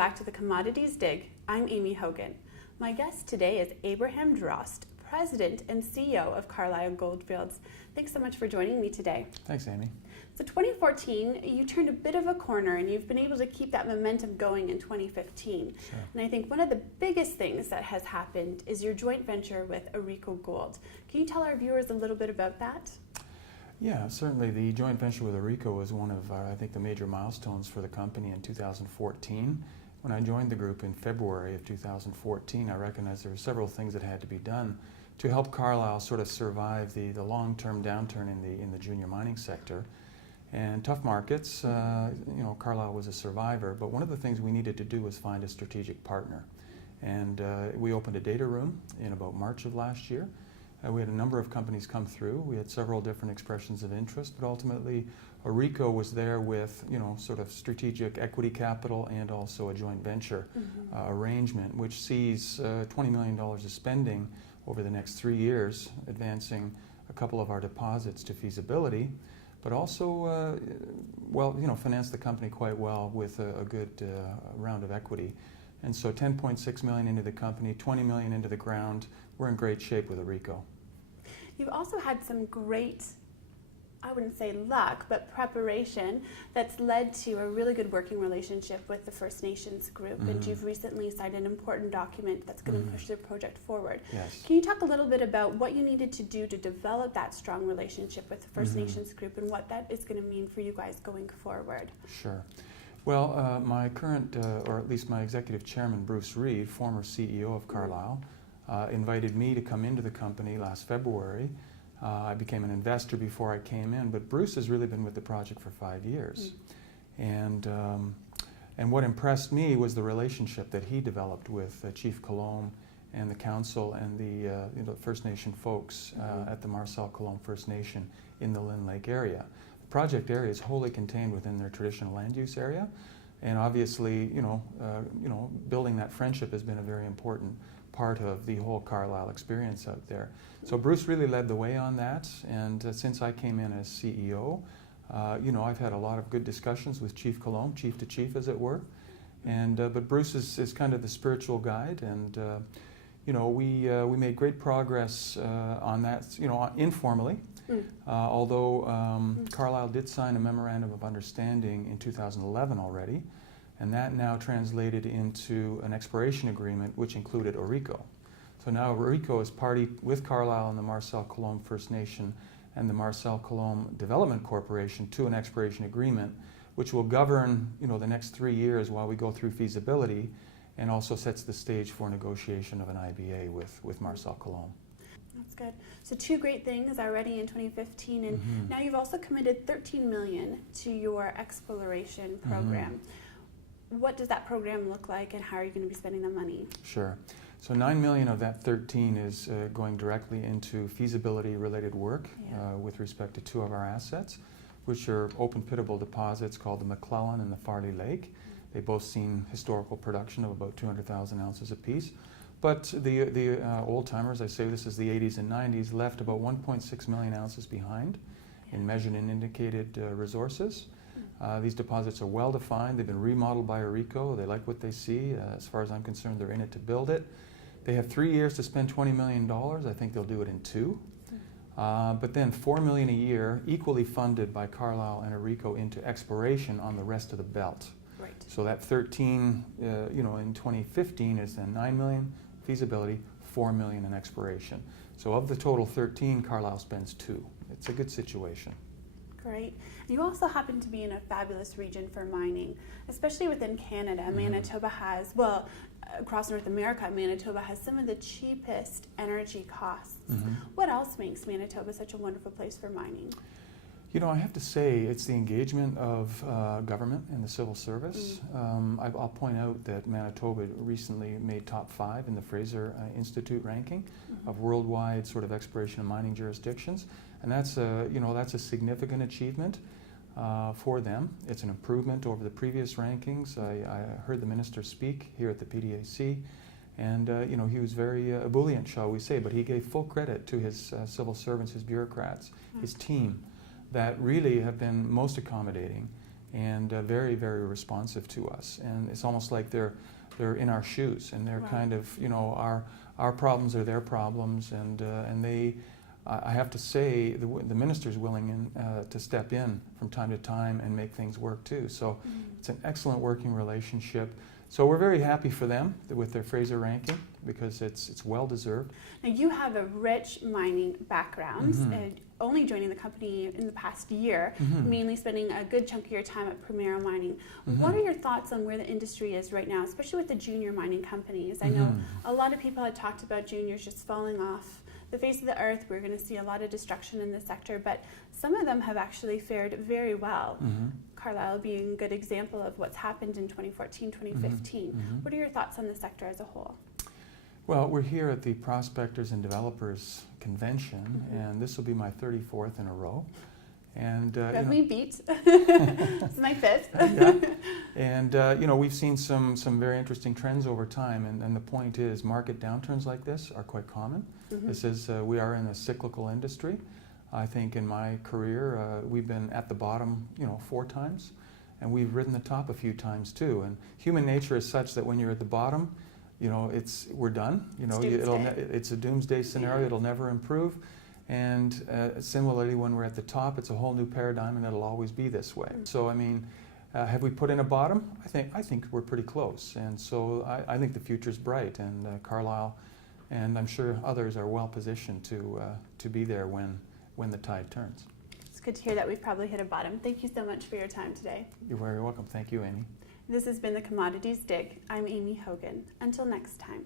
back to the Commodities Dig. I'm Amy Hogan. My guest today is Abraham Drost, President and CEO of Carlisle Goldfields. Thanks so much for joining me today. Thanks, Amy. So 2014, you turned a bit of a corner and you've been able to keep that momentum going in 2015. Sure. And I think one of the biggest things that has happened is your joint venture with Orico Gold. Can you tell our viewers a little bit about that? Yeah, certainly the joint venture with Orico was one of, I think, the major milestones for the company in 2014. When I joined the group in February of 2014, I recognized there were several things that had to be done to help Carlisle sort of survive the long-term downturn in the junior mining sector. And tough markets, Carlisle was a survivor, but one of the things we needed to do was find a strategic partner. And we opened a data room in about March of last year. We had a number of companies come through. We had several different expressions of interest, but ultimately Orico was there with, sort of strategic equity capital and also a joint venture arrangement, which sees $20 million of spending over the next 3 years, advancing a couple of our deposits to feasibility, but also, finance the company quite well with a good round of equity. And so $10.6 million into the company, $20 million into the ground. We're in great shape with Orico. You've also had some great, I wouldn't say luck, but preparation that's led to a really good working relationship with the First Nations group. And you've recently signed an important document that's going to push the project forward. Yes. Can you talk a little bit about what you needed to do to develop that strong relationship with the First Nations group and what that is going to mean for you guys going forward? Sure. Well, my current, or at least my executive chairman, Bruce Reid, former CEO of Carlisle, invited me to come into the company last February. I became an investor before I came in, but Bruce has really been with the project for 5 years. And what impressed me was the relationship that he developed with Chief Colomb and the council and the First Nation folks at the Marcel Colomb First Nation in the Lynn Lake area. The project area is wholly contained within their traditional land use area, and obviously, building that friendship has been a very important part of the whole Carlisle experience out there. So Bruce really led the way on that, and since I came in as CEO, I've had a lot of good discussions with Chief Colomb, chief to chief as it were, and but Bruce is kind of the spiritual guide, and we made great progress on that, informally. Although Carlisle did sign a memorandum of understanding in 2011 already, and that now translated into an exploration agreement which included Orico. So now Orico is party with Carlisle and the Marcel Colomb First Nation and the Marcel Colomb Development Corporation to an exploration agreement which will govern the next 3 years while we go through feasibility, and also sets the stage for negotiation of an IBA with Marcel Colomb. That's good. So 2 great things already in 2015, and now you've also committed $13 million to your exploration program. What does that program look like, and how are you going to be spending the money? Sure. So $9 million of that 13 is going directly into feasibility-related work with respect to 2 of our assets, which are open pitable deposits called the McClellan and the Farley Lake. They've both seen historical production of about 200,000 ounces apiece. But the old-timers, I say this is the 80s and 90s, left about 1.6 million ounces behind in measured and indicated resources. These deposits are well defined. They've been remodeled by Orico. They like what they see. As far as I'm concerned, they're in it to build it. They have 3 years to spend $20 million. I think they'll do it in 2. But then $4 million a year, equally funded by Carlisle and Orico, into exploration on the rest of the belt. Right. So that 13, in 2015 is then $9 million feasibility, $4 million in exploration. So of the total 13, Carlisle spends 2. It's a good situation. Great. You also happen to be in a fabulous region for mining, especially within Canada. Manitoba has, across North America, Manitoba has some of the cheapest energy costs. What else makes Manitoba such a wonderful place for mining? I have to say it's the engagement of government and the civil service. I'll point out that Manitoba recently made top 5 in the Fraser Institute ranking of worldwide sort of exploration and mining jurisdictions, and that's a significant achievement for them. It's an improvement over the previous rankings. I heard the minister speak here at the PDAC, and he was very ebullient, shall we say, but he gave full credit to his civil servants, his bureaucrats, his team, that really have been most accommodating and very, very responsive to us. And it's almost like they're in our shoes, and they're Right. kind of, you know, our problems are their problems, and they, I have to say, the minister's willing to step in from time to time and make things work too. So it's an excellent working relationship. So we're very happy for them with their Fraser ranking, because it's well deserved. Now you have a rich mining background, only joining the company in the past year, mainly spending a good chunk of your time at Primero Mining. What are your thoughts on where the industry is right now, especially with the junior mining companies? I know a lot of people had talked about juniors just falling off the face of the earth. We're going to see a lot of destruction in the sector, but some of them have actually fared very well. Carlisle being a good example of what's happened in 2014, 2015. What are your thoughts on the sector as a whole? Well, we're here at the Prospectors and Developers Convention, and this will be my 34th in a row. And You have me beat. It's my 5th. Yeah. And you know, we've seen some very interesting trends over time, and the point is, market downturns like this are quite common. This is we are in a cyclical industry. I think in my career we've been at the bottom, you know, 4 times, and we've ridden the top a few times too. And human nature is such that when you're at the bottom, you know, we're done. You know, it's a doomsday scenario. It'll never improve. And similarly, when we're at the top, it's a whole new paradigm, and it'll always be this way. So, I mean, have we put in a bottom? I think we're pretty close. And so I think the future's bright, and Carlisle, and I'm sure others are well positioned to be there when the tide turns. It's good to hear that we've probably hit a bottom. Thank you so much for your time today. You're very welcome. Thank you, Amy. This has been the Commodities Dig. I'm Amy Hogan. Until next time.